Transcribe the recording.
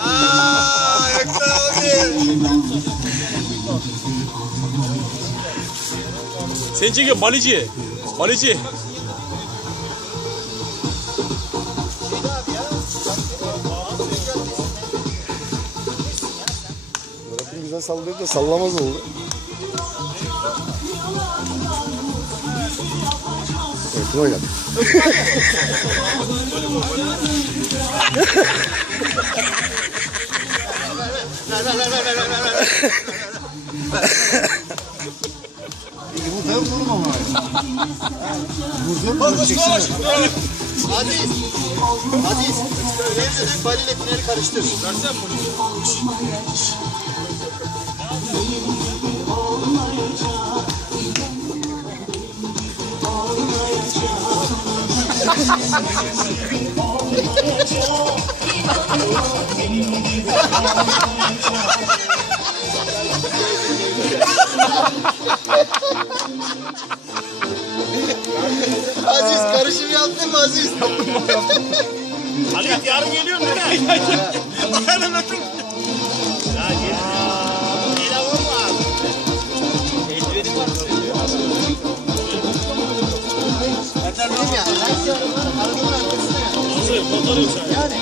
Aa, Ekrem abi. Seni çekiyor Balici. Balici. Murat'ın güzel sallıyor da sallamaz oldu. Evet, bu oynadı. Yumurtaya vururum ama. Mı? Çeksin mi? Aziz. Aziz. Remzeden baliyle finali karıştır. Aziz karışım yaptın mı Aziz? Ali yarın geliyor mu? Aynen ötüm. Ya Yani